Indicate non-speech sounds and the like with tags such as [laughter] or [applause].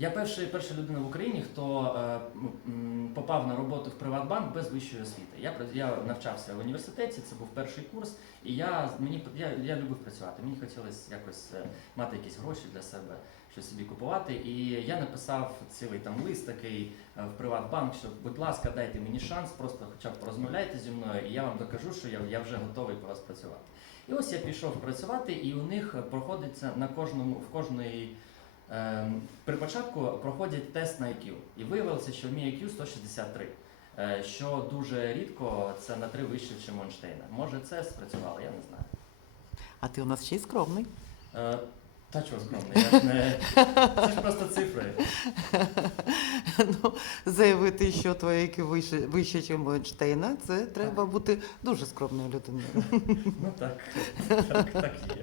Я перший, перша людина в Україні, хто е, попав на роботу в Приватбанк без вищої освіти. Я, я навчався в університеті, це був перший курс, і я, мені, я, я любив працювати. Мені хотілося якось е, мати якісь гроші для себе, щось собі купувати. І я написав цілий там лист такий е, в Приватбанк, що, будь ласка, дайте мені шанс, просто хоча б порозмовляйте зі мною, і я вам докажу, що я, я вже готовий по вас працювати. І ось я пішов працювати, і у них проходиться на кожному в кожної. Ем, При початку проходять тест на IQ, і виявилося, що мій IQ 163, е, що дуже рідко це на три вище, ніж у Ейнштейна. Може, це спрацювало, я не знаю. А ти у нас ще й скромний. Е, Та чого скромно, я ж не це ж просто цифри. [laughs] Ну, заявити, що твоє IQ вище, вище, ніж у Ейнштейна, це треба бути дуже скромною людиною. Ну так, так, так є.